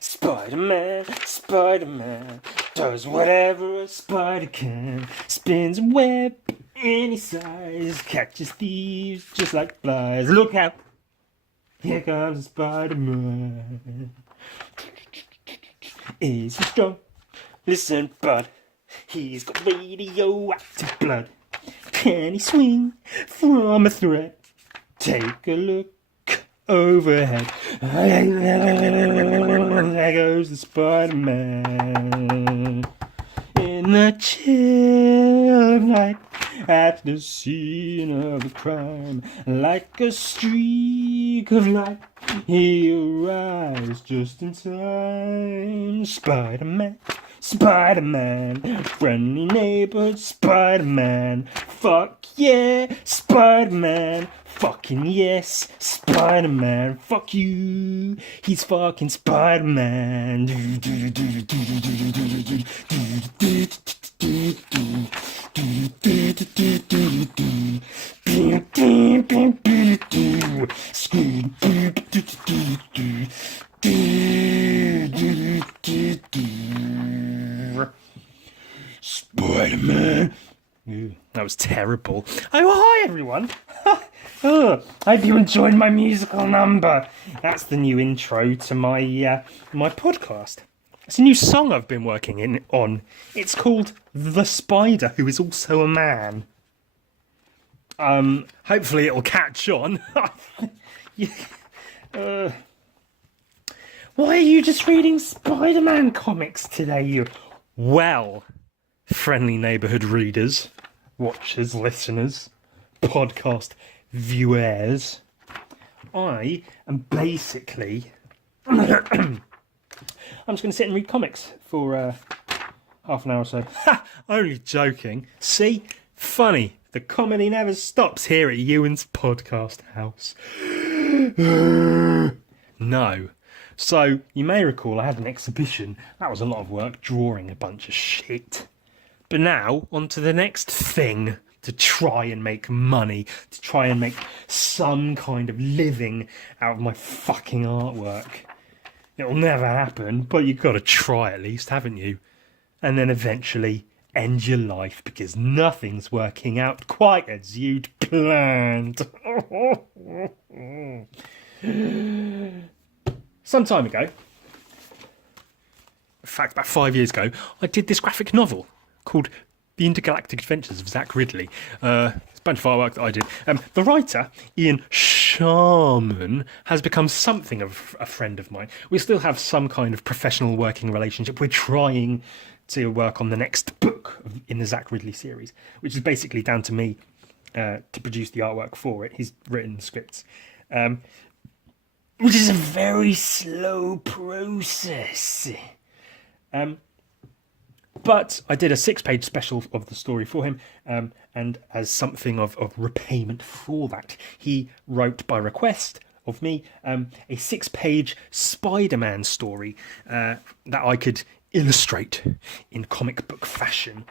Spider-Man, Spider-Man, does whatever a spider can. Spins a web any size, catches thieves just like flies. Look out! Here comes Spider-Man. Is he strong? Listen, bud, he's got radioactive blood. Can he swing from a thread? Take a look overhead. There goes the Spider-Man. In the chill of night, at the scene of the crime, like a streak of light, he arrives just in time. Spider-Man, Spider-Man, friendly neighborhood Spider-Man. Fuck yeah, Spider-Man. Fucking yes, Spider-Man. Fuck you, he's fucking Spider-Man. Spider-Man. Ooh, that was terrible. Oh, hi everyone. I hope you enjoyed my musical number. That's the new intro to my my podcast. It's a new song I've been working on. It's called The Spider Who Is Also a Man. Hopefully it'll catch on. Why are you just reading Spider-Man comics today, you? Well, friendly neighbourhood readers, watchers, listeners, podcast viewers, I am basically... I'm just going to sit and read comics for half an hour or so. Ha! Only joking. See? Funny. The comedy never stops here at Ewan's Podcast House. No. So, you may recall I had an exhibition. That was a lot of work, drawing a bunch of shit. But now, on to the next thing. To try and make money. To try and make some kind of living out of my fucking artwork. It'll never happen, but you've got to try at least, haven't you? And then eventually end your life because nothing's working out quite as you'd planned. Some time ago, in fact about 5 years ago, I did this graphic novel called The Intergalactic Adventures of Zach Ridley. It's a bunch of artwork that I did. The writer, Ian Sharman, has become something of a friend of mine. We still have some kind of professional working relationship. We're trying to work on the next book in the Zach Ridley series, which is basically down to me to produce the artwork for it. He's written the scripts, which is a very slow process. But I did a 6-page special of the story for him, and as something of repayment for that, he wrote by request of me a 6-page Spider-Man story that I could illustrate in comic book fashion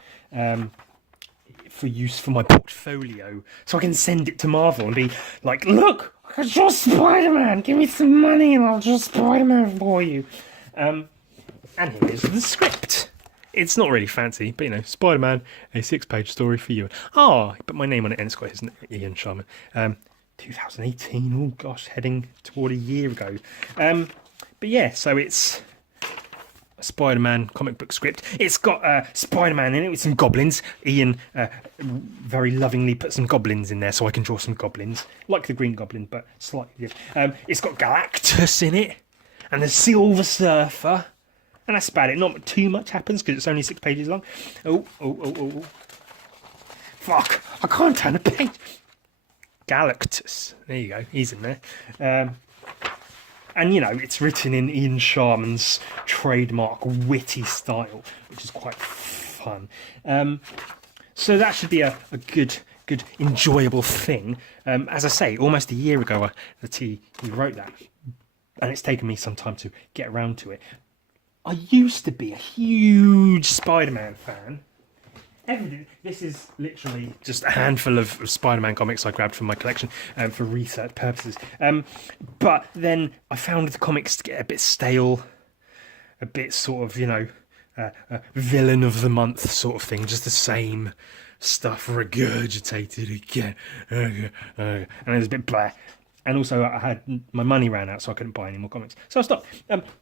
for use for my portfolio, so I can send it to Marvel and be like, look, I can draw Spider-Man, give me some money and I'll draw Spider-Man for you. And here is the script. It's not really fancy, but you know, Spider-Man, a 6-page story for you. Oh, I put my name on it and it's got his Ian Sharman. 2018, oh gosh, heading toward a year ago. But yeah, so it's a Spider-Man comic book script. It's got Spider-Man in it with some goblins. Ian very lovingly put some goblins in there so I can draw some goblins, like the Green Goblin, but slightly different. It's got Galactus in it, and the Silver Surfer. And that's about it. Not too much happens because it's only 6 pages long. Oh. Fuck. I can't turn a page. Galactus. There you go. He's in there. And, you know, it's written in Ian Sharman's trademark witty style, which is quite fun. So that should be a good, enjoyable thing. As I say, almost a year ago that he wrote that. And it's taken me some time to get around to it. I used to be a huge Spider-Man fan. This is literally just a handful of Spider-Man comics I grabbed from my collection for research purposes. But then I found the comics to get a bit stale. a bit sort of, villain of the month sort of thing, just the same stuff regurgitated again, and it was a bit blah. And also, I had my money ran out, so I couldn't buy any more comics, so I stopped.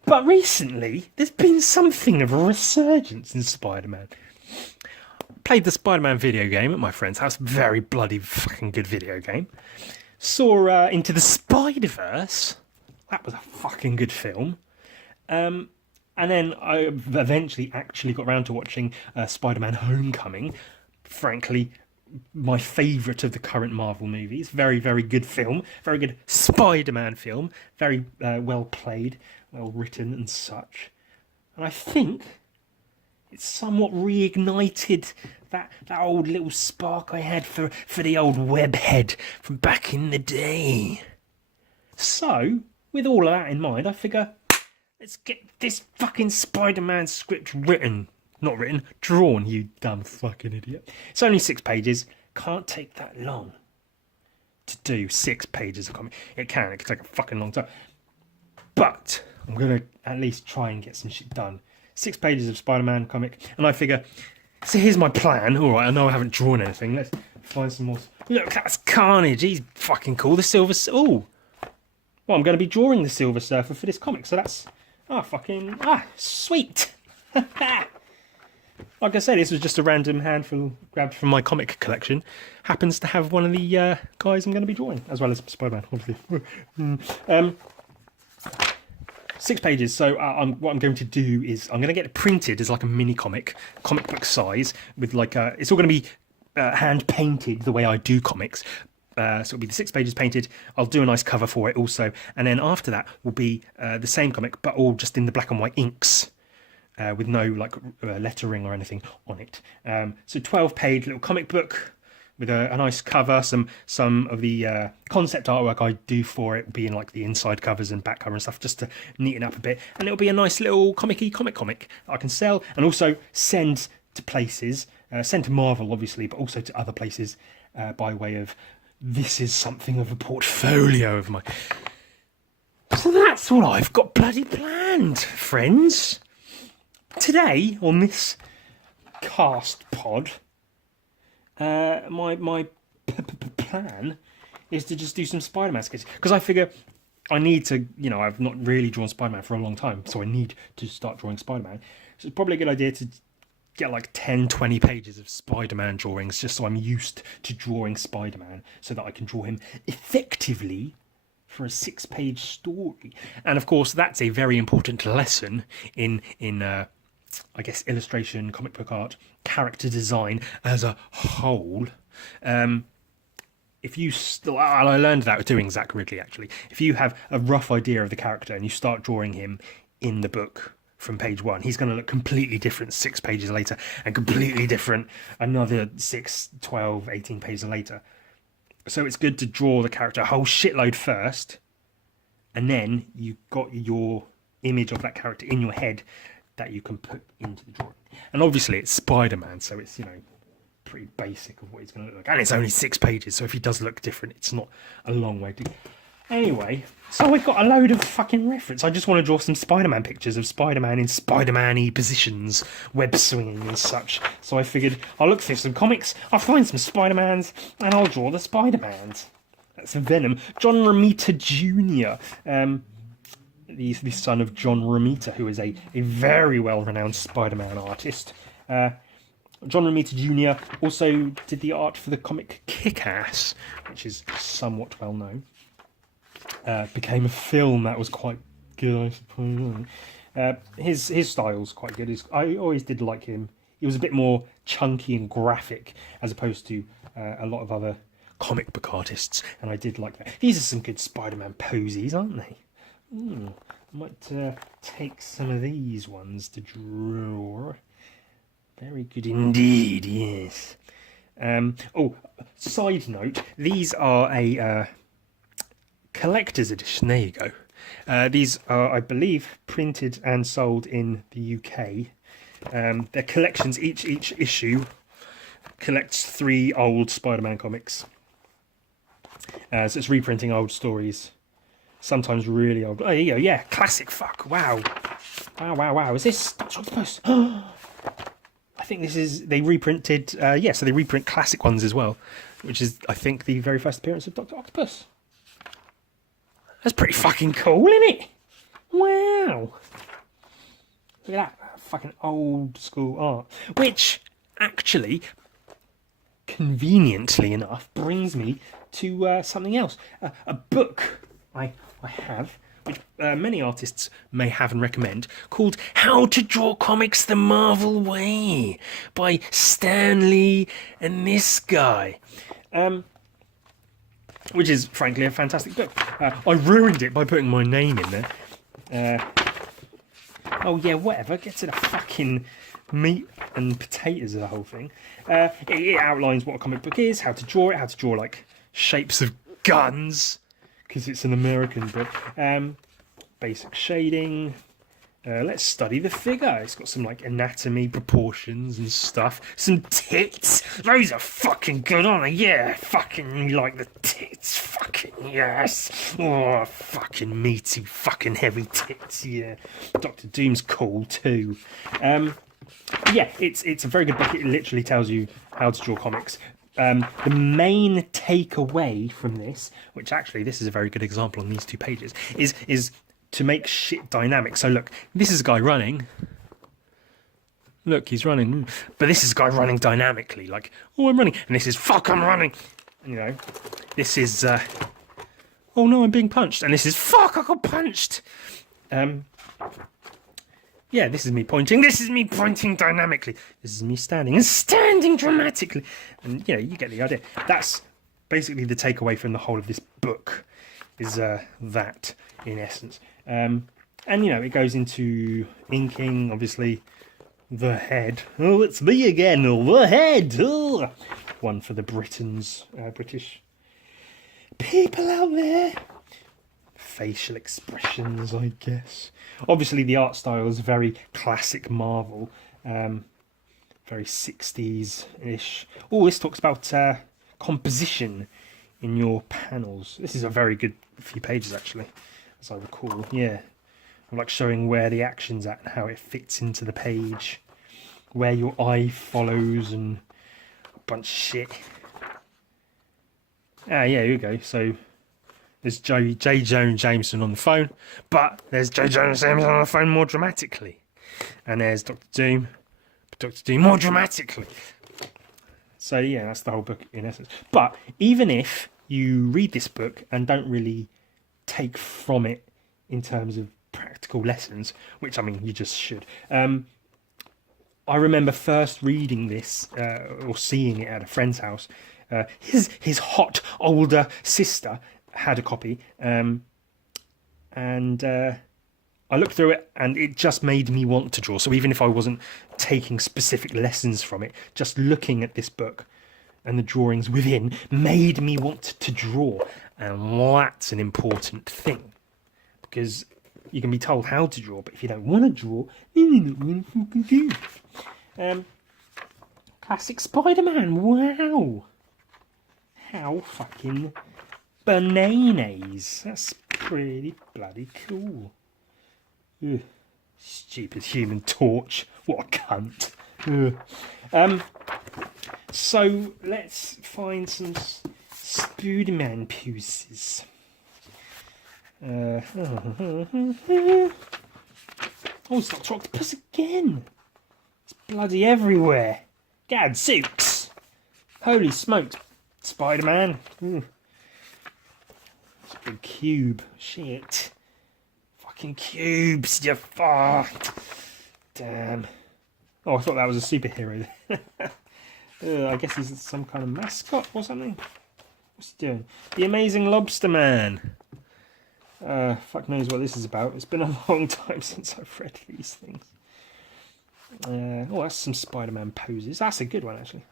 But recently, there's been something of a resurgence in Spider-Man. Played the Spider-Man video game at my friend's house, very bloody fucking good video game. Saw Into the Spider-Verse. That was a fucking good film. And then I eventually actually got around to watching Spider-Man Homecoming. Frankly, my favourite of the current Marvel movies. Very, very good film. Very good Spider-Man film. Very well played, well written and such. And I think it's somewhat reignited that old little spark I had for the old webhead from back in the day. So, with all of that in mind, I figure, let's get this fucking Spider-Man script written. Not written, drawn, you dumb fucking idiot. It's only 6 pages. Can't take that long to do 6 pages of comic. It can take a fucking long time. But I'm going to at least try and get some shit done. 6 pages of Spider-Man comic. And I figure, so here's my plan. All right, I know I haven't drawn anything. Let's find some more. Look, that's Carnage. He's fucking cool. The Silver... Oh. Well, I'm going to be drawing the Silver Surfer for this comic. So that's... sweet. Like I said, this was just a random handful grabbed from my comic collection. Happens to have one of the guys I'm going to be drawing, as well as Spider-Man, obviously. 6 pages. So what I'm going to do is I'm going to get it printed as like a mini comic book size, with like it's all going to be hand painted the way I do comics. So it'll be the 6 pages painted. I'll do a nice cover for it also, and then after that will be the same comic, but all just in the black and white inks. With no like lettering or anything on it. So 12-page little comic book with a nice cover. Some of the concept artwork I do for it will be in like the inside covers and back cover and stuff, just to neaten up a bit. And it'll be a nice little comic that I can sell and also send to places. Send to Marvel, obviously, but also to other places by way of, this is something of a portfolio of mine. So that's what I've got bloody planned, friends. Today, on this cast pod, my plan is to just do some Spider-Man sketches. Because I figure I need to, I've not really drawn Spider-Man for a long time, so I need to start drawing Spider-Man. So it's probably a good idea to get like 10, 20 pages of Spider-Man drawings, just so I'm used to drawing Spider-Man, so that I can draw him effectively for a 6-page story. And of course, that's a very important lesson in I guess, illustration, comic book art, character design as a whole. If you I learned that doing Zach Ridley, actually. If you have a rough idea of the character and you start drawing him in the book from page 1, he's going to look completely different 6 pages later, and completely different another 6, 12, 18 pages later. So it's good to draw the character a whole shitload first, and then you've got your image of that character in your head that you can put into the drawing. And obviously it's Spider-Man, so it's, pretty basic of what he's going to look like. And it's only 6 pages, so if he does look different, it's not a long way to go. Anyway, so we've got a load of fucking reference. I just want to draw some Spider-Man pictures of Spider-Man in Spider-Man-y positions, web swinging and such. So I figured I'll look through some comics, I'll find some Spider-Mans, and I'll draw the Spider-Mans. That's Venom. John Romita Jr., the son of John Romita, who is a very well-renowned Spider-Man artist. John Romita Jr. also did the art for the comic Kick-Ass, which is somewhat well-known. Became a film that was quite good, I suppose. His style's quite good. I always did like him. He was a bit more chunky and graphic, as opposed to a lot of other comic book artists, and I did like that. These are some good Spider-Man poses, aren't they? I might take some of these ones to draw. Very good indeed, yes. Side note, these are a collector's edition. There you go. These are, I believe, printed and sold in the UK. They're collections. Each issue collects 3 old Spider-Man comics. So it's reprinting old stories. sometimes really old. Oh, here you go. Yeah, classic. Fuck. Wow. Wow. Is this Dr. Octopus? I think this is, they reprinted, so they reprint classic ones as well, which is, I think, the very first appearance of Dr. Octopus. That's pretty fucking cool, isn't it? Wow. Look at that fucking old school art, which actually, conveniently enough, brings me to something else. A book I have, which many artists may have and recommend, called How to Draw Comics the Marvel Way by Stan Lee and this guy. Which is, frankly, a fantastic book. I ruined it by putting my name in there. Oh, yeah, whatever. Get to the fucking meat and potatoes of the whole thing. It outlines what a comic book is, how to draw it, how to draw, like, shapes of guns, because it's an American book. Basic shading. Let's study the figure. It's got some, like, anatomy, proportions and stuff. Some tits. Those are fucking good, aren't they? Yeah, fucking like the tits. Fucking yes. Oh, fucking meaty, fucking heavy tits. Yeah. Dr. Doom's cool too. Yeah, it's a very good book. It literally tells you how to draw comics. The main takeaway from this, which actually this is a very good example on these 2 pages, is to make shit dynamic. So look, this is a guy running. Look, he's running. But this is a guy running dynamically, like, oh, I'm running. And this is, fuck, I'm running. You know, this is, oh no, I'm being punched. And this is, fuck, I got punched. Yeah, this is me pointing. This is me pointing dynamically. This is me standing and standing dramatically. And, you know, you get the idea. That's basically the takeaway from the whole of this book, is that, in essence. And, you know, it goes into inking, obviously, the head. Oh, it's me again. Oh, the head. Oh. One for the British people out there. Facial expressions, I guess. Obviously, the art style is very classic Marvel. Very 60s-ish. Oh, this talks about composition in your panels. This is a very good few pages, actually, as I recall. Yeah, I'm like showing where the action's at and how it fits into the page, where your eye follows, and a bunch of shit. Ah, yeah, here we go. So there's J. Jonah Jameson on the phone, but there's J. Jonah Jameson on the phone more dramatically, and there's Dr. Doom, but Dr. Doom more dramatically. So yeah, that's the whole book in essence. But even if you read this book and don't really take from it in terms of practical lessons, which I mean you just should. I remember first reading this or seeing it at a friend's house. His hot older sister had a copy, and I looked through it, and it just made me want to draw. So even if I wasn't taking specific lessons from it, just looking at this book and the drawings within made me want to draw. And that's an important thing, because you can be told how to draw, but if you don't want to draw, then you're not going to fucking do. Classic Spider-Man. Wow. How fucking bananas. That's pretty bloody cool. Ugh. Stupid Human Torch. What a cunt. So let's find some Spider-Man pieces. Oh, it's Dr. Octopus again. It's bloody everywhere. Gadzooks. Holy smokes. Spider-Man. It's a big cube. Shit. Fucking cubes, you fuck. Damn. Oh, I thought that was a superhero. I guess he's some kind of mascot or something. What's he doing? The Amazing Lobster Man. Fuck knows what this is about. It's been a long time since I've read these things. Oh, that's some Spider-Man poses. That's a good one, actually.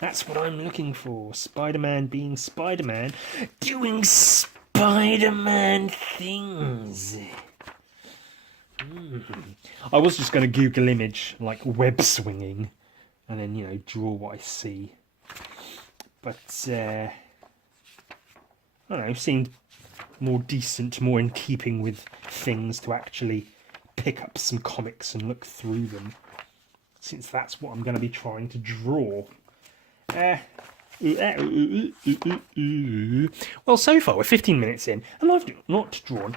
That's what I'm looking for. Spider-Man being Spider-Man, doing Spider-Man things. I was just going to Google image, like web swinging, and then, you know, draw what I see. But, I don't know, seemed more decent, more in keeping with things to actually pick up some comics and look through them, since that's what I'm going to be trying to draw. Well, so far we're 15 minutes in, and I've not drawn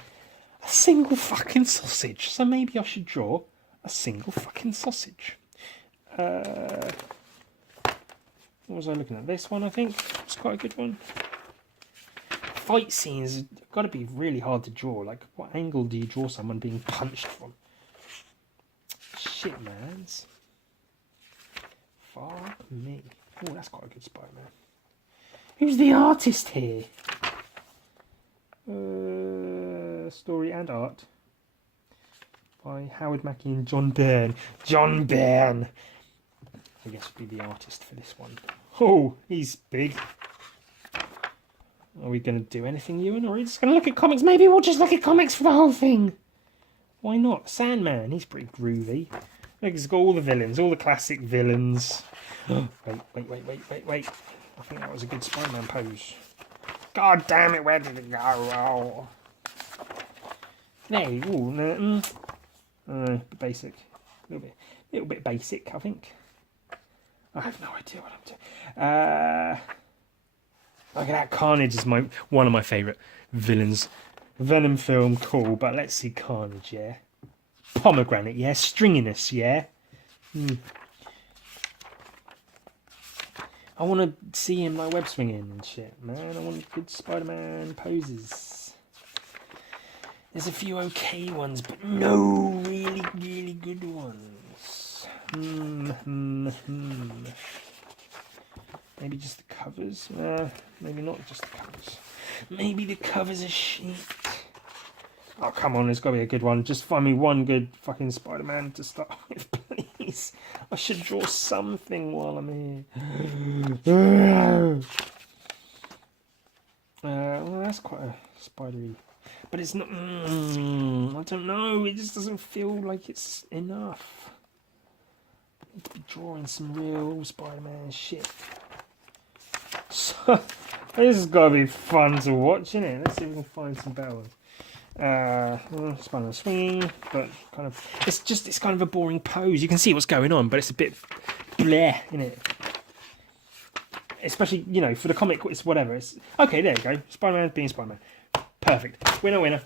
a single fucking sausage, so maybe I should draw a single fucking sausage. What was I looking at? This one, I think. It's quite a good one. Fight scenes have got to be really hard to draw. Like, what angle do you draw someone being punched from? Shit, mans. Fuck me. Oh, that's quite a good Spider-Man. Who's the artist here? Story and art by Howard Mackie and John Byrne. John Byrne, I guess, would be the artist for this one. Oh, he's big. Are we going to do anything, Ewan, or are we just going to look at comics? Maybe we'll just look at comics for the whole thing. Why not? Sandman, he's pretty groovy. Look, he's got all the villains, all the classic villains. Wait. I think that was a good Spider-Man pose. God damn it, where did it go? Oh. Hey, basic. A little bit basic, I think. I have no idea what I'm doing. Look at that. Carnage is one of my favourite villains. Venom film, cool, but let's see Carnage, yeah? Pomegranate, yeah? Stringiness, yeah? I want to see him like web swinging and shit, man. I want good Spider-Man poses. There's a few okay ones, but no really, really good ones. Maybe just the covers? Maybe not just the covers. Maybe the covers are shit. Oh, come on, there's got to be a good one. Just find me one good fucking Spider-Man to start with, please. I should draw something while I'm here. Well, that's quite a spidery. But it's not... I don't know. It just doesn't feel like it's enough. I need to be drawing some real Spider-Man shit. So, this has got to be fun to watch, isn't it? Let's see if we can find some better ones. Spider-Man swinging, but kind of... It's kind of a boring pose. You can see what's going on, but it's a bit bleh, isn't it? Especially, you know, for the comic, it's whatever. It's okay, there you go. Spider-Man being Spider-Man. Perfect. Winner.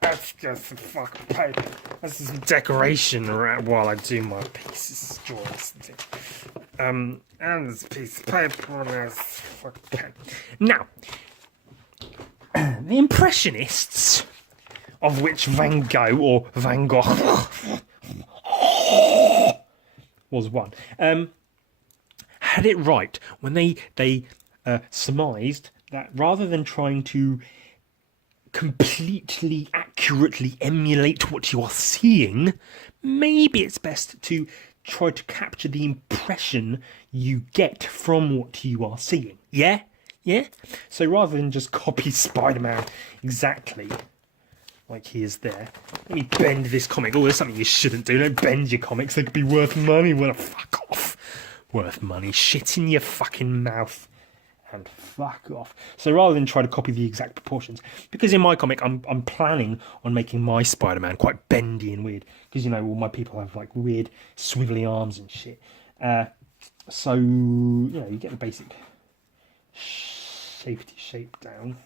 That's just a fucking paper. That's just decoration while I do my pieces, drawings. And this piece of paper and this fucking pen. Now, the Impressionists, of which Van Gogh or Van Gogh was one, had it right when they surmised that rather than trying to completely accurately emulate what you are seeing, maybe it's best to try to capture the impression you get from what you are seeing. Yeah? So rather than just copy Spider-Man exactly like he is there, let me bend this comic. Oh, there's something you shouldn't do. Don't bend your comics. They could be worth money. Well, fuck off. Worth money. Shit in your fucking mouth. And fuck off. So rather than try to copy the exact proportions, because in my comic I'm planning on making my Spider-Man quite bendy and weird, because you know all my people have like weird swivelly arms and shit. So you know you get the basic safety shape down.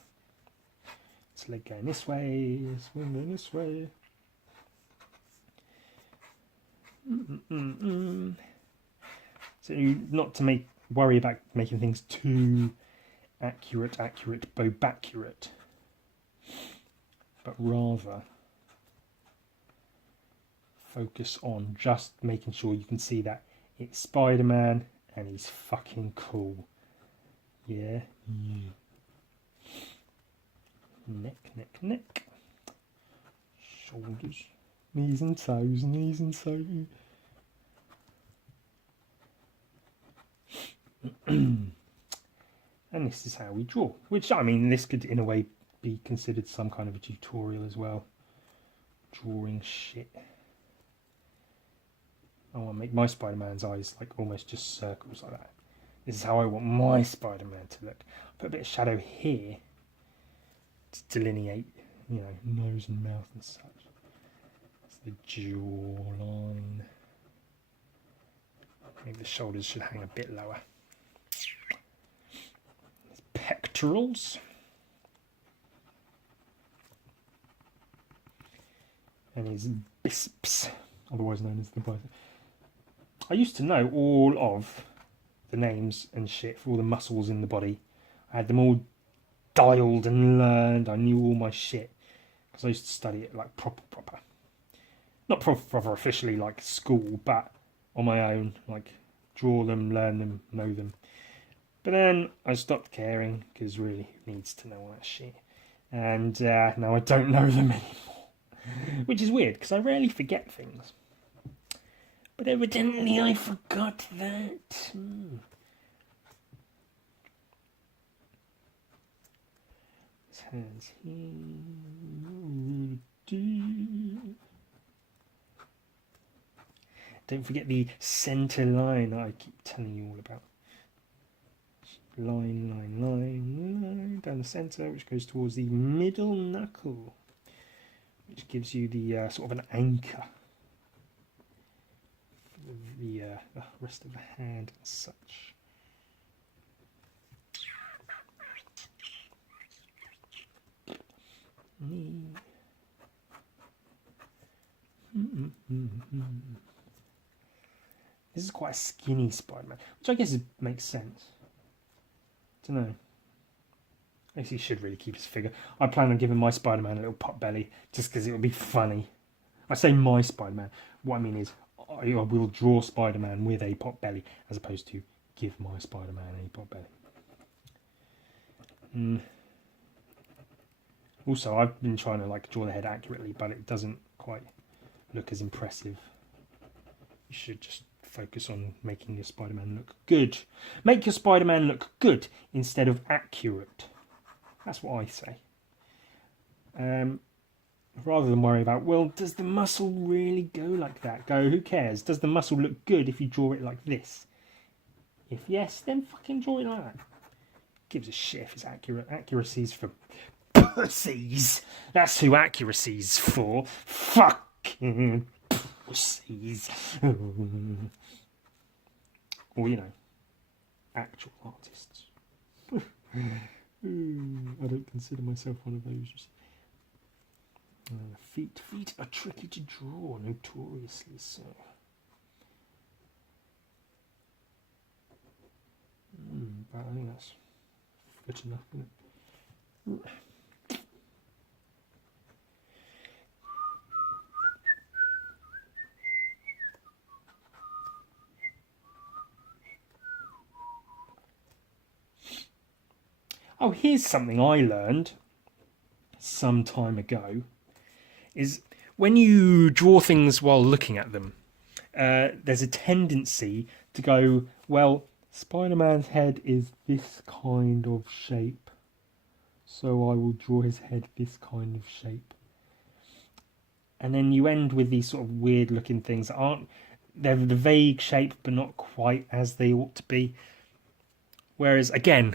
It's leg going this way, swinging this way. So not to worry about making things too accurate, bobaccurate, but rather focus on just making sure you can see that it's Spider-Man and he's fucking cool. Yeah. Neck. Shoulders. Knees and toes. And this is how we draw, which I mean this could in a way be considered some kind of a tutorial as well. Drawing shit. I want to make my Spider-Man's eyes like almost just circles like that. This is how I want my Spider-Man to look. Put a bit of shadow here to delineate, nose and mouth and such. That's the jawline. Maybe the shoulders should hang a bit lower. His pectorals. And his biceps, otherwise known as the bicep. I used to know all of the names and shit for all the muscles in the body. I had them all dialed and learned. I knew all my shit because I used to study it like proper. Not proper officially like school, but on my own, like draw them, learn them, know them. But then I stopped caring because really who needs to know all that shit? And now I don't know them anymore, which is weird because I rarely forget things. But evidently I forgot that. His hands here. Don't forget the centre line that I keep telling you all about. Line down the centre, which goes towards the middle knuckle, which gives you the sort of an anchor for the rest of the hand and such. This is quite a skinny Spider-Man, which I guess makes sense. Don't know. I guess he should really keep his figure. I plan on giving my Spider-Man a little pot belly, just because it would be funny. I say my Spider-Man. What I mean is, I will draw Spider-Man with a pot belly, as opposed to give my Spider-Man a pot belly. Also, I've been trying to draw the head accurately, but it doesn't quite look as impressive. You should just focus on making your Spider-Man look good. Make your Spider-Man look good instead of accurate. That's what I say. Rather than worry about, well, does the muscle really go like that? Who cares? Does the muscle look good if you draw it like this? If yes, then fucking draw it like that. Gives a shit if it's accurate. Accuracy's for pussies. That's who accuracy's for. Fucking pussies. Or, actual artists. I don't consider myself one of those. Feet are tricky to draw, notoriously so. But I think that's good enough, isn't it? Oh, here's something I learned some time ago, is when you draw things while looking at them, there's a tendency to go, well, Spider-Man's head is this kind of shape, so I will draw his head this kind of shape. And then you end with these sort of weird looking things that they're the vague shape, but not quite as they ought to be. Whereas, again,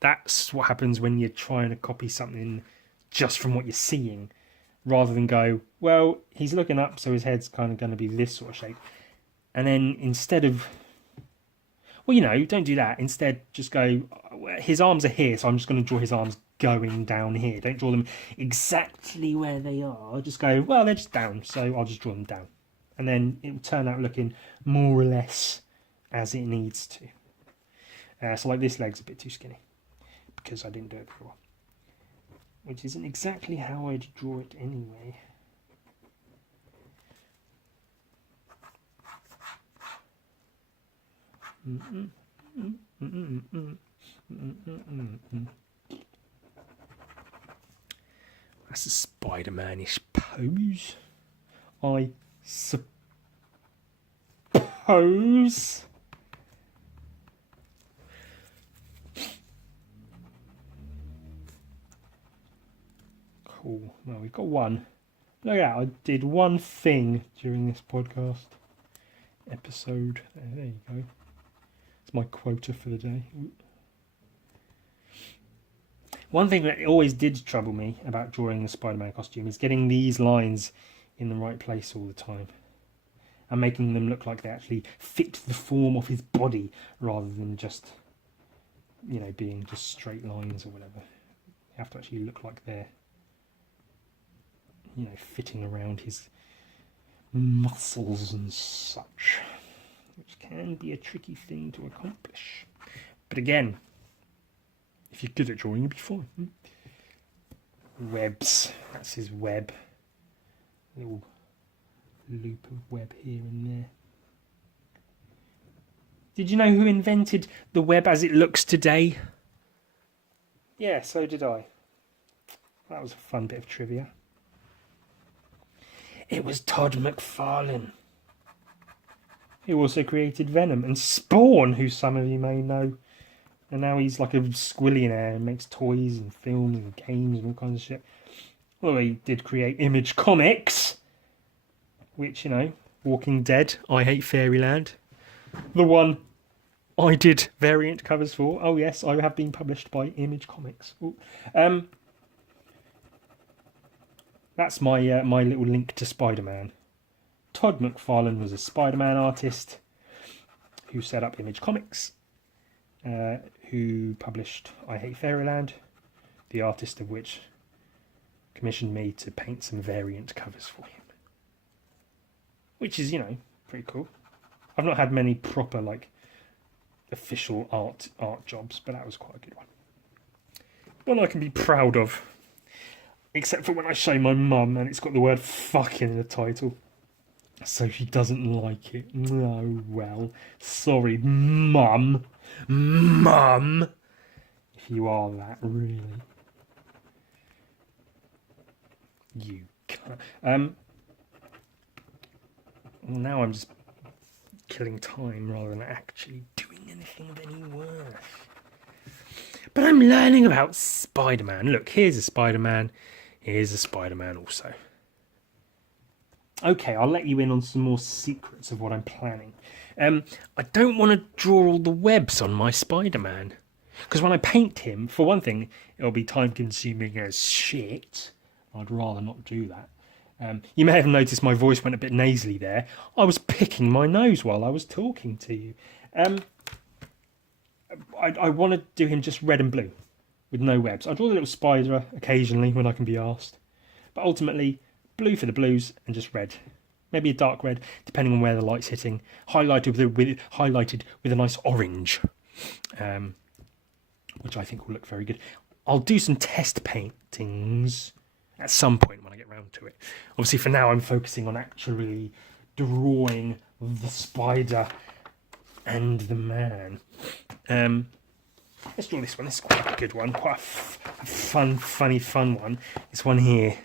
that's what happens when you're trying to copy something just from what you're seeing, rather than go, well, he's looking up, so his head's kind of going to be this sort of shape. And then instead of, well, don't do that. Instead, just go, his arms are here, so I'm just going to draw his arms going down here. Don't draw them exactly where they are. Just go, well, they're just down, so I'll just draw them down. And then it will turn out looking more or less as it needs to. So this leg's a bit too skinny, because I didn't do it before. Which isn't exactly how I'd draw it anyway. That's a Spider-Man-ish pose, I suppose. Cool. Well, we've got one. Look at that. I did one thing during this podcast episode. There you go. It's It's my quota for the day. One thing that always did trouble me about drawing the Spider-Man costume is getting these lines in the right place all the time and making them look like they actually fit the form of his body rather than just, you know, being just straight lines or whatever. They have to actually look like they're, you know, fitting around his muscles and such, which can be a tricky thing to accomplish. But again, if you're good at drawing, you'll be fine. Webs. That's his web. Little loop of web here and there. Did you know who invented the web as it looks today? Yeah, so did I. That was a fun bit of trivia. It was Todd McFarlane, who also created Venom and Spawn, who some of you may know. And now he's like a squillionaire and makes toys and films and games and all kinds of shit. Well, he did create Image Comics, which, you know, Walking Dead, I Hate Fairyland. The one I did variant covers for. Oh yes, I have been published by Image Comics. That's my my little link to Spider-Man. Todd McFarlane was a Spider-Man artist who set up Image Comics, who published I Hate Fairyland, the artist of which commissioned me to paint some variant covers for him. Which is, you know, pretty cool. I've not had many proper, like, official art jobs, but that was quite a good one. One I can be proud of. Except for when I show my mum and it's got the word fuck in the title. So she doesn't like it. Oh, well. Sorry, Mum. Mum! If you are that, really. You can't. Well, now I'm just killing time rather than actually doing anything of any worth. But I'm learning about Spider-Man. Look, here's a Spider-Man. Here's a Spider-Man also. Okay, I'll let you in on some more secrets of what I'm planning. I don't want to draw all the webs on my Spider-Man. Because when I paint him, for one thing, it'll be time-consuming as shit. I'd rather not do that. You may have noticed my voice went a bit nasally there. I was picking my nose while I was talking to you. I want to do him just red and blue, with no webs. I draw a little spider occasionally when I can be asked. But ultimately, blue for the blues and just red. Maybe a dark red, depending on where the light's hitting. Highlighted with a nice orange, which I think will look very good. I'll do some test paintings at some point when I get round to it. Obviously, for now, I'm focusing on actually drawing the spider and the man. Let's draw this one. This is quite a good one. Quite a fun one. This one here.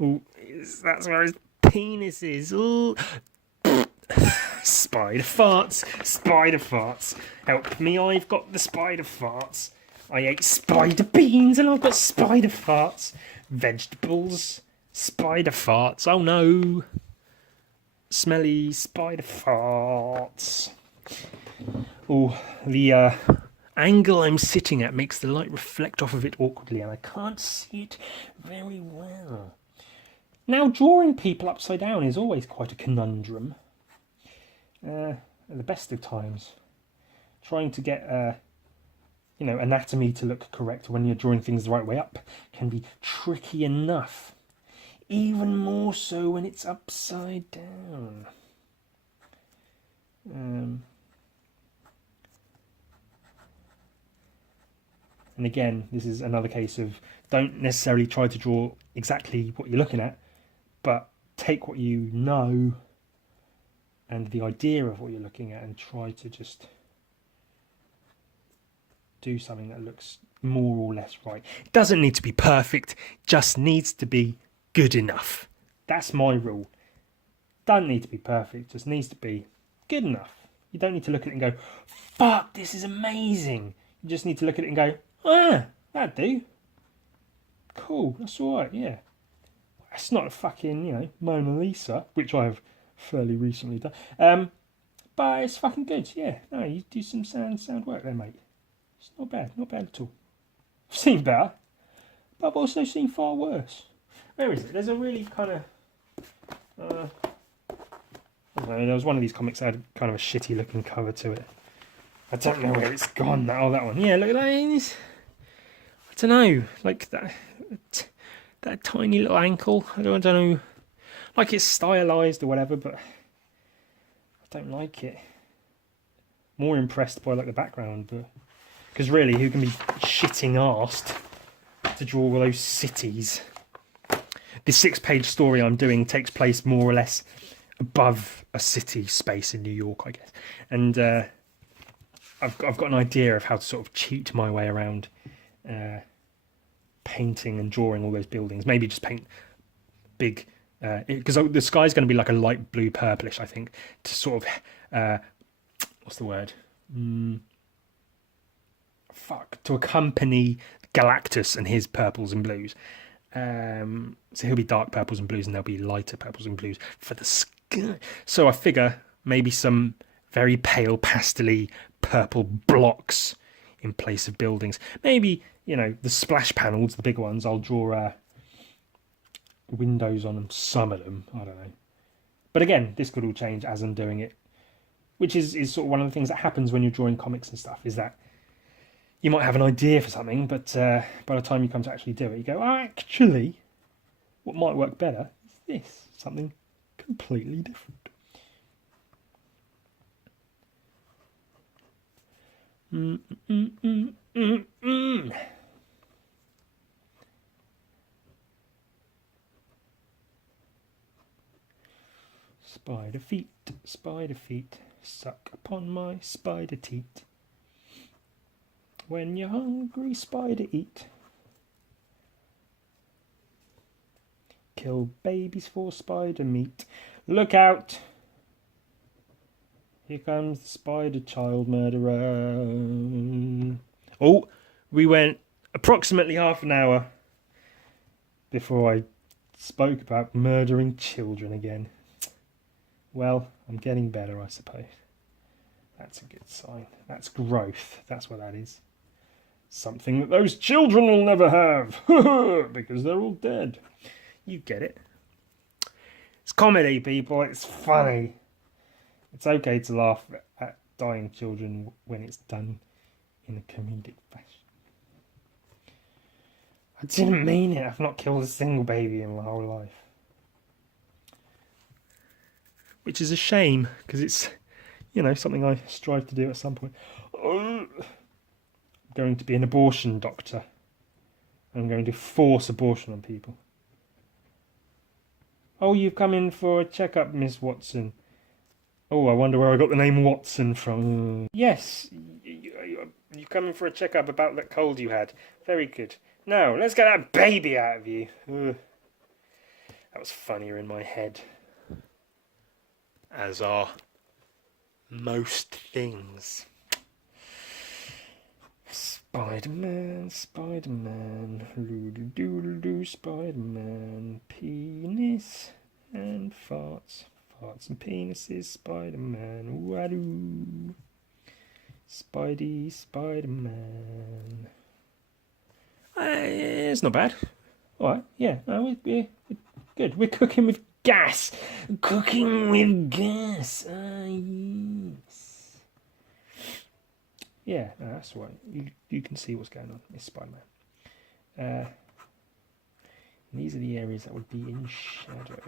Ooh, that's where his penis is. Ooh. Spider farts. Help me, I've got the spider farts. I ate spider beans and I've got spider farts. Vegetables, spider farts. Oh no. Smelly spider farts. Oh, the angle I'm sitting at makes the light reflect off of it awkwardly and I can't see it very well. Now, drawing people upside down is always quite a conundrum. At the best of times. Trying to get, anatomy to look correct when you're drawing things the right way up can be tricky enough. Even more so when it's upside down. And again, this is another case of don't necessarily try to draw exactly what you're looking at, but take what you know and the idea of what you're looking at and try to just do something that looks more or less right. It doesn't need to be perfect, just needs to be good enough. That's my rule. Doesn't need to be perfect, just needs to be good enough. You don't need to look at it and go, fuck, this is amazing. You just need to look at it and go, that'd do. Cool, that's alright, yeah. It's not a fucking, Mona Lisa, which I have fairly recently done. But it's fucking good, yeah. No, you do some sound work there, mate. It's not bad at all. I've seen better, but I've also seen far worse. Where is it? There's a really kind of... I don't know, there was one of these comics that had kind of a shitty looking cover to it. I don't know where it's gone. Oh, that one. Yeah, look at that. I don't know, like that tiny little ankle. I don't know. Like it's stylized or whatever, but I don't like it. More impressed by like the background, but because really, who can be shitting arsed to draw all those cities? This 6-page story I'm doing takes place more or less above a city space in New York, I guess, and I've got an idea of how to sort of cheat my way around painting and drawing all those buildings. Maybe just paint big. Because the sky's going to be like a light blue purplish, I think, to sort of what's the word? To accompany Galactus and his purples and blues. So he'll be dark purples and blues, and there'll be lighter purples and blues for the sky. So I figure maybe some very pale pastel-y purple blocks in place of buildings. Maybe, you know, the splash panels, the big ones, I'll draw windows on them, some of them, I don't know. But again, this could all change as I'm doing it, which is sort of one of the things that happens when you're drawing comics and stuff, is that you might have an idea for something, but by the time you come to actually do it, you go, actually, what might work better is this, something completely different. Spider feet, suck upon my spider teat. When you're hungry, spider eat. Kill babies for spider meat. Look out! Here comes the spider child murderer. Oh, we went approximately half an hour before I spoke about murdering children again. Well, I'm getting better, I suppose. That's a good sign. That's growth. That's what that is. Something that those children will never have. Because they're all dead. You get it. It's comedy, people. It's funny. It's okay to laugh at dying children when it's done in a comedic fashion. I didn't mean it. I've not killed a single baby in my whole life. Which is a shame, because it's, you know, something I strive to do at some point. I'm going to be an abortion doctor. I'm going to force abortion on people. Oh, you've come in for a checkup, Miss Watson. Oh, I wonder where I got the name Watson from. Yes, you come in for a checkup about that cold you had. Very good. Now, let's get that baby out of you. Ugh. That was funnier in my head. As are most things. Spider-Man, Spider-Man, doodle-doodle-doo, Spider-Man, penis and farts, farts and penises, Spider-Man, wadoo, Spidey, Spider-Man. It's not bad. Alright, yeah, no, we're good. We're cooking with gas. Cooking with gas. Yes. Yeah, no, that's right. You can see what's going on. It's Spider-Man. These are the areas that would be in shadow.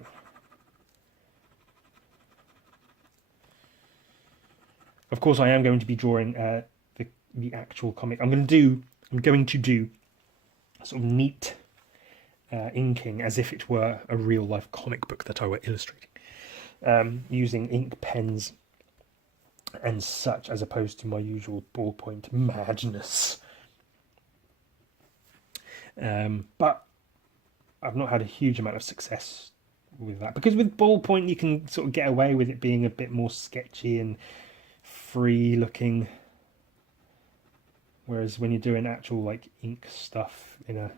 Of course, I am going to be drawing the actual comic. I'm going to do sort of neat inking as if it were a real life comic book that I were illustrating, using ink pens and such, as opposed to my usual ballpoint madness. But I've not had a huge amount of success with that, because with ballpoint you can sort of get away with it being a bit more sketchy and free looking, whereas when you're doing actual like ink stuff in a,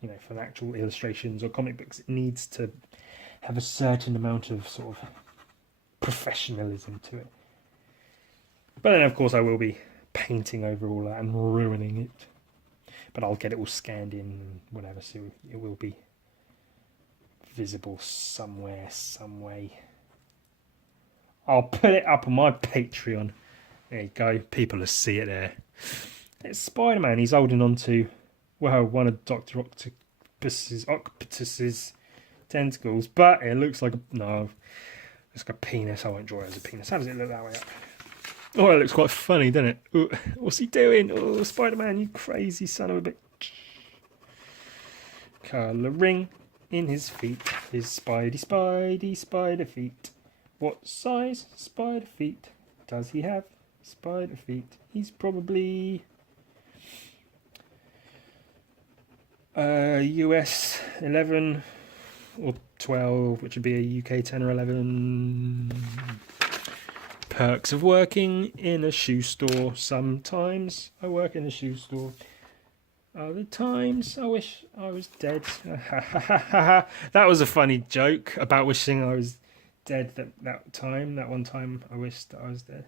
you know, for actual illustrations or comic books, it needs to have a certain amount of sort of professionalism to it. But then, of course, I will be painting over all that and ruining it. But I'll get it all scanned in and whatever, so it will be visible somewhere, some way. I'll put it up on my Patreon. There you go. People will see it there. It's Spider-Man. He's holding on to, well, one of Dr. Octopus's tentacles, but it looks like it's like a penis. I won't draw it as a penis. How does it look that way up? Oh, it looks quite funny, doesn't it? Ooh, what's he doing? Oh, Spider-Man, you crazy son of a bitch. Colouring in his feet, his spider feet. What size spider feet does he have? Spider feet. He's probably US 11 or 12, which would be a UK 10 or 11. Perks of working in a shoe store. Sometimes I work in a shoe store. Other times I wish I was dead. That was a funny joke about wishing I was dead that time. That one time I wished that I was dead.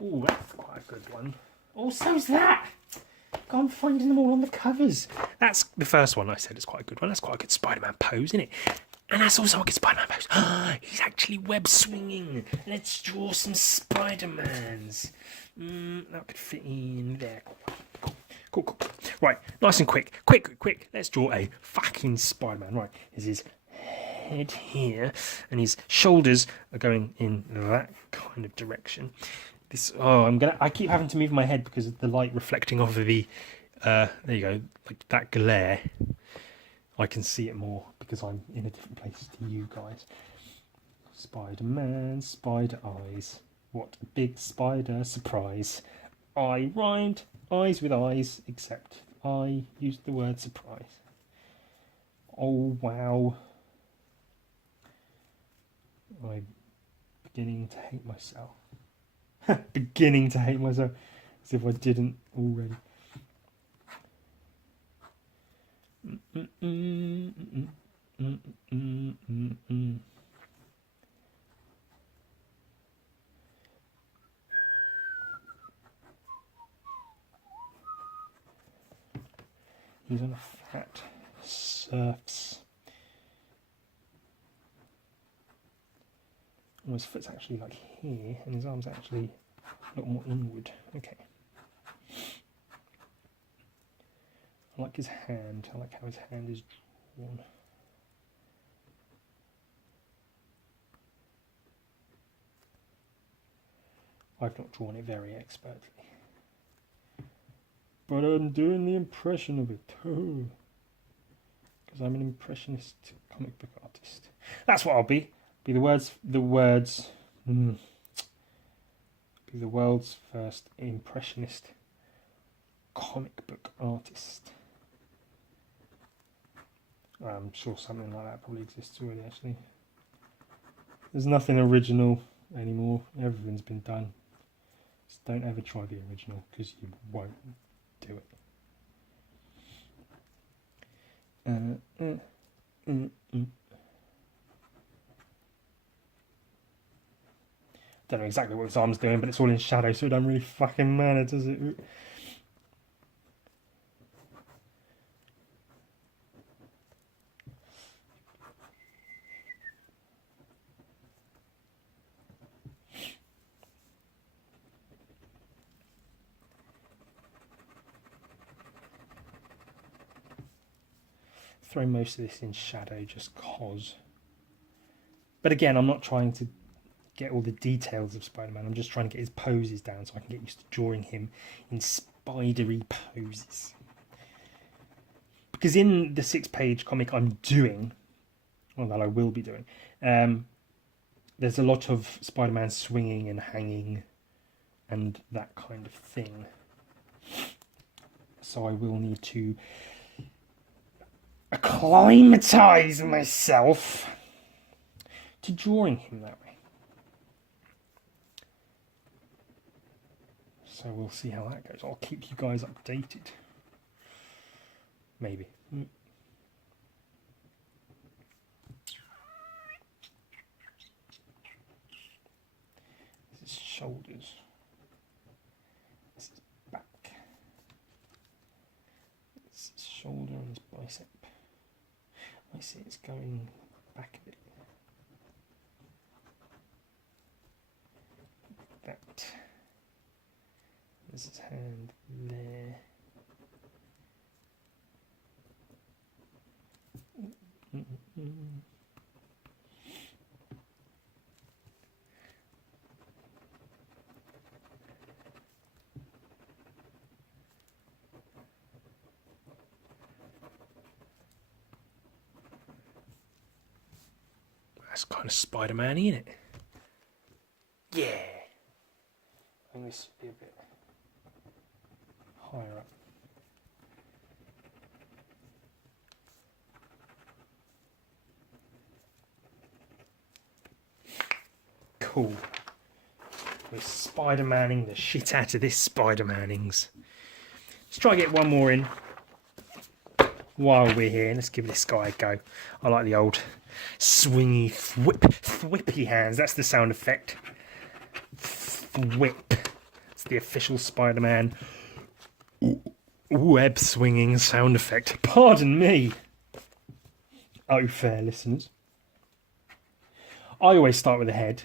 Oh, that's quite a good one. Oh, so's that! God, I'm finding them all on the covers. That's the first one I said is quite a good one. That's quite a good Spider-Man pose, isn't it? And that's also a good Spider-Man pose. He's actually web swinging. Let's draw some Spider-Mans. That could fit in there. Cool. Right, nice and quick. Quick. Let's draw a fucking Spider-Man. Right, here's his head here, and his shoulders are going in that kind of direction. I keep having to move my head because of the light reflecting off of the there you go, like that glare. I can see it more because I'm in a different place to you guys. Spider-Man, spider eyes. What a big spider surprise. I rhymed eyes with eyes, except I used the word surprise. Oh wow. I'm beginning to hate myself. Beginning to hate myself, as if I didn't already. He's on a fat surfs. And his foot's actually like here, and his arm's actually a lot more inward. Okay. I like his hand. I like how his hand is drawn. I've not drawn it very expertly. But I'm doing the impression of it too. Because I'm an impressionist comic book artist. That's what I'll be. Be the world's first impressionist comic book artist. I'm sure something like that probably exists already, actually. There's nothing original anymore. Everything's been done. Just don't ever try the original, because you won't do it. Don't know exactly what his arm's doing, but it's all in shadow, so it don't really fucking matter, does it? Throw most of this in shadow just cause. But again, I'm not trying to get all the details of Spider-Man. I'm just trying to get his poses down so I can get used to drawing him in spidery poses. Because in the 6-page comic I'm doing, well, that I will be doing, there's a lot of Spider-Man swinging and hanging and that kind of thing. So I will need to acclimatise myself to drawing him that way. So we'll see how that goes. I'll keep you guys updated. Maybe. shoulders. This is back. This is shoulder and his bicep. I see it's going back a bit. That. There's his hand there. That's kind of Spider-Man, isn't it? Yeah. I think this should be a bit higher up. Cool. We're Spider-Manning the shit out of this Spider-Mannings. Let's try and get one more in while we're here. Let's give this guy a go. I like the old swingy thwippy hands. That's the sound effect. Thwip. It's the official Spider-Man web swinging sound effect. Pardon me. Oh, fair listeners. I always start with the head.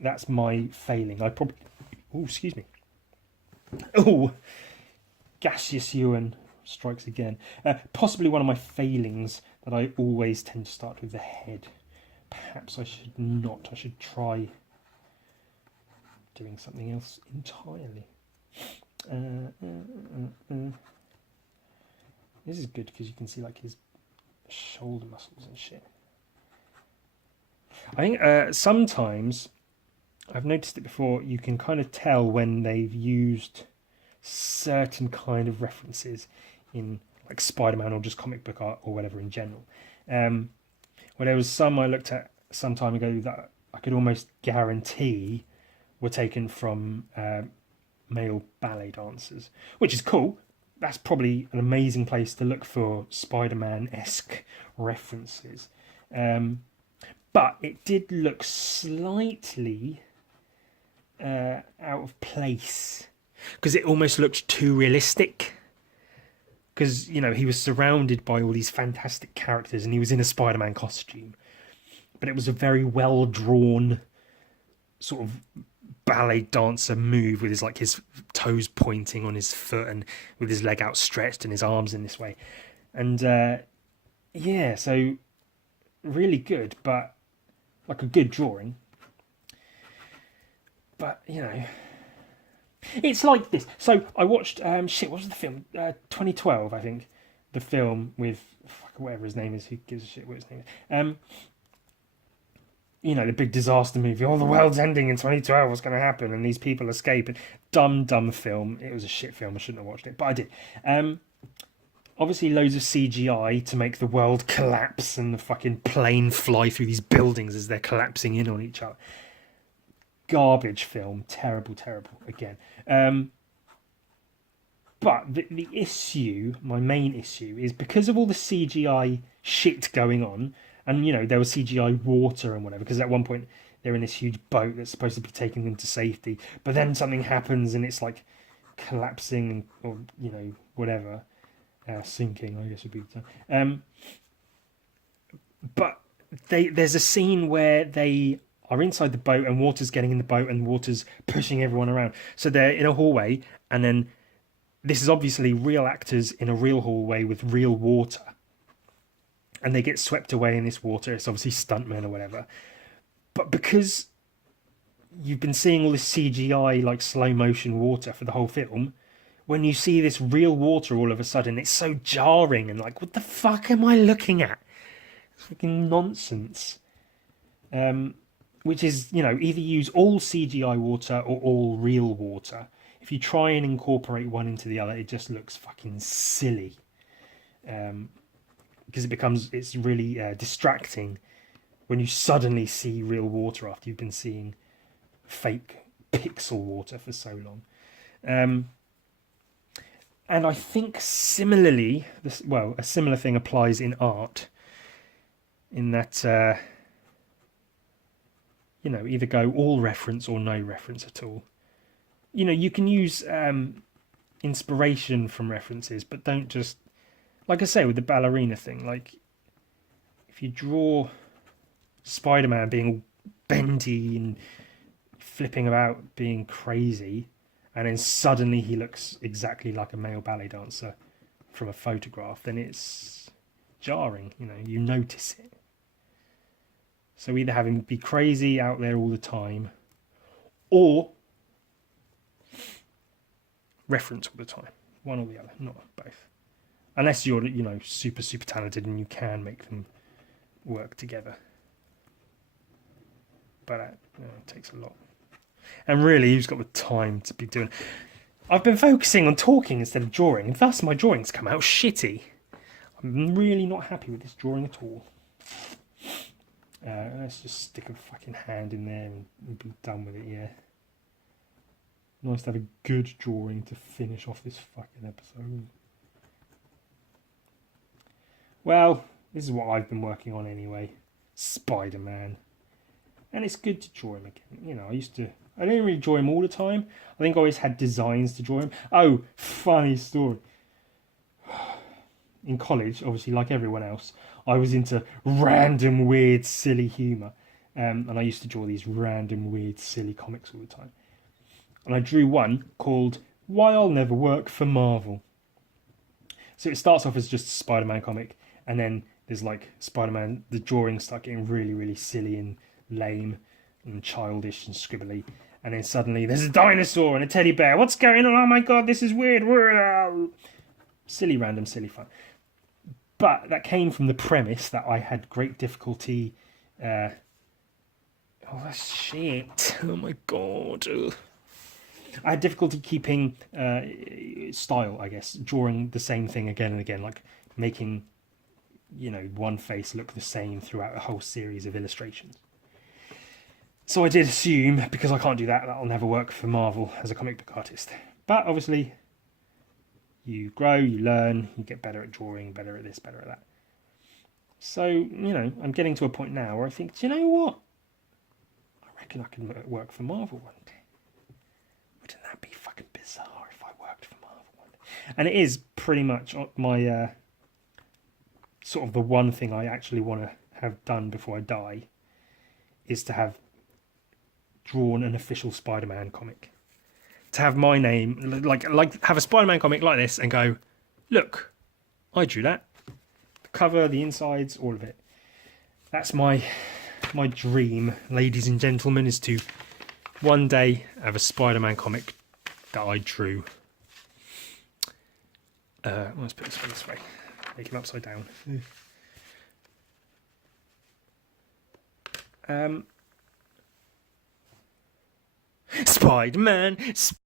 That's my failing. I probably... Oh, excuse me. Oh, gaseous Ewan strikes again. Possibly one of my failings that I always tend to start with the head. Perhaps I should not. I should try doing something else entirely. This is good because you can see like his shoulder muscles and shit. I think sometimes, I've noticed it before, you can kind of tell when they've used certain kind of references in like Spider-Man or just comic book art or whatever in general. Well, there was some I looked at some time ago that I could almost guarantee were taken from male ballet dancers, which is cool. That's probably an amazing place to look for Spider-Man-esque references. But it did look slightly out of place because it almost looked too realistic. Because, you know, he was surrounded by all these fantastic characters and he was in a Spider-Man costume. But it was a very well-drawn sort of ballet dancer move with his, like, his toes pointing on his foot and with his leg outstretched and his arms in this way. And, yeah, so really good, but like a good drawing. But, you know, it's like this. So I watched, what was the film? 2012, I think. The film with, whatever his name is, who gives a shit what his name is. You know, the big disaster movie. Oh, the world's ending in 2012. What's going to happen? And these people escape. And dumb film. It was a shit film. I shouldn't have watched it, but I did. Obviously, loads of CGI to make the world collapse and the fucking plane fly through these buildings as they're collapsing in on each other. Garbage film. Terrible again. But the issue, my main issue, is because of all the CGI shit going on, and, you know, there was CGI water and whatever, because at one point they're in this huge boat that's supposed to be taking them to safety, but then something happens and it's like collapsing or, you know, whatever. Sinking, I guess would be the term. But there's a scene where they are inside the boat and water's getting in the boat and water's pushing everyone around. So they're in a hallway, and then this is obviously real actors in a real hallway with real water. And they get swept away in this water. It's obviously stuntmen or whatever. But because you've been seeing all this CGI, like slow motion water for the whole film, when you see this real water all of a sudden, it's so jarring and like, what the fuck am I looking at? It's fucking nonsense. Which is, you know, either use all CGI water or all real water. If you try and incorporate one into the other, it just looks fucking silly. Because it's really distracting when you suddenly see real water after you've been seeing fake pixel water for so long. And I think similarly, a similar thing applies in art, in that you know, either go all reference or no reference at all. You know, you can use inspiration from references, but don't just, like I say with the ballerina thing, like if you draw Spider-Man being all bendy and flipping about being crazy, and then suddenly he looks exactly like a male ballet dancer from a photograph, then it's jarring, you know, you notice it. So either have him be crazy out there all the time, or reference all the time. One or the other, not both. Unless you're, you know, super, super talented and you can make them work together. But that, you know, it takes a lot. And really, who's got the time to be doing... I've been focusing on talking instead of drawing, and thus my drawings come out shitty. I'm really not happy with this drawing at all. Let's just stick a fucking hand in there and be done with it, yeah. Nice to have a good drawing to finish off this fucking episode. Well, this is what I've been working on anyway. Spider-Man. And it's good to draw him again. You know, I didn't really draw him all the time. I think I always had designs to draw him. Oh, funny story. In college, obviously, like everyone else, I was into random, weird, silly humour. And I used to draw these random, weird, silly comics all the time. And I drew one called Why I'll Never Work for Marvel. So it starts off as just a Spider-Man comic, and then there's like Spider-Man, the drawings start getting really, really silly and lame and childish and scribbly. And then suddenly there's a dinosaur and a teddy bear. What's going on? Oh my god, this is weird. Silly, random, silly fun. But that came from the premise that I had great difficulty... oh, that's shit. Oh my god. I had difficulty keeping style, I guess, drawing the same thing again and again, like making, you know, one face look the same throughout a whole series of illustrations. So I did assume, because I can't do that, that'll never work for Marvel as a comic book artist. But obviously, you grow, you learn, you get better at drawing, better at this, better at that. So, you know, I'm getting to a point now where I think, do you know what? I reckon I can work for Marvel one day. Wouldn't that be fucking bizarre if I worked for Marvel one day? And it is pretty much my sort of the one thing I actually want to have done before I die is to have drawn an official Spider-Man comic. To have my name, like have a Spider-Man comic like this and go, look, I drew that. The cover, the insides, all of it. That's my dream, ladies and gentlemen, is to one day have a Spider-Man comic that I drew. Let's put this way. Make him upside down. Spider-Man.